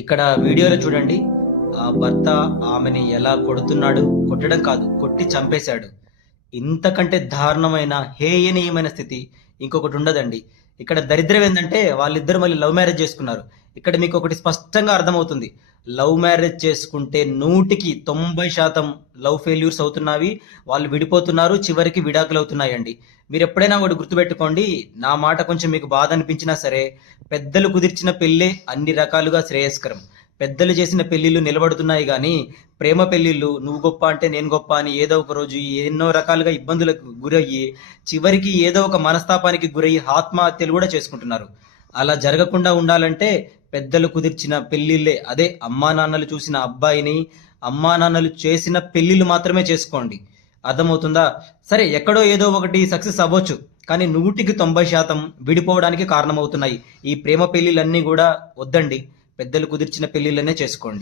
ఇక్కడ వీడియోలో చూడండి. ఆ భర్త ఆమెని ఎలా కొడుతున్నాడు. కొట్టడం కాదు, కొట్టి చంపేశాడు. ఇంతకంటే దారుణమైన, హేయనీయమైన స్థితి ఇంకొకటి ఉండదండి. ఇక్కడ దరిద్రం ఏందంటే వాళ్ళిద్దరు మళ్ళీ లవ్ మ్యారేజ్ చేసుకున్నారు. ఇక్కడ మీకు ఒకటి స్పష్టంగా అర్థమవుతుంది. లవ్ మ్యారేజ్ చేసుకుంటే 100కి 90% లవ్ ఫెయిల్యూర్స్ అవుతున్నవి. వాళ్ళు విడిపోతున్నారు. చివరికి విడాకులవుతున్నాయండి. మీరెప్పుడైనా ఒకటి గుర్తుపెట్టుకోండి. నా మాట కొంచెం మీకు బాధ అనిపించినా సరే, పెద్దలు కుదిర్చిన పెళ్ళే అన్ని రకాలుగా శ్రేయస్కరం. పెద్దలు చేసిన పెళ్లిళ్ళు నిలబడుతున్నాయి గాని, ప్రేమ పెళ్లిళ్ళు నువ్వు గొప్ప అంటే నేను గొప్ప అని ఏదో ఒక రోజు ఎన్నో రకాలుగా ఇబ్బందులకు గురయ్యి, చివరికి ఏదో ఒక మనస్తాపానికి గురయ్యి ఆత్మహత్యలు కూడా చేసుకుంటున్నారు. అలా జరగకుండా ఉండాలంటే పెద్దలు కుదిర్చిన పెళ్లిళ్ళే, అదే అమ్మా నాన్నలు చూసిన అబ్బాయిని, అమ్మా నాన్నలు చేసిన పెళ్లిళ్ళు మాత్రమే చేసుకోండి. అర్థమవుతుందా? సరే, ఎక్కడో ఏదో ఒకటి సక్సెస్ అవ్వచ్చు, కానీ 100కి 90% విడిపోవడానికి కారణమవుతున్నాయి. ఈ ప్రేమ పెళ్లిళ్ళన్నీ కూడా వద్దండి. పెద్దలు కుదిర్చిన పెళ్లిళ్ళనే చేసుకోండి.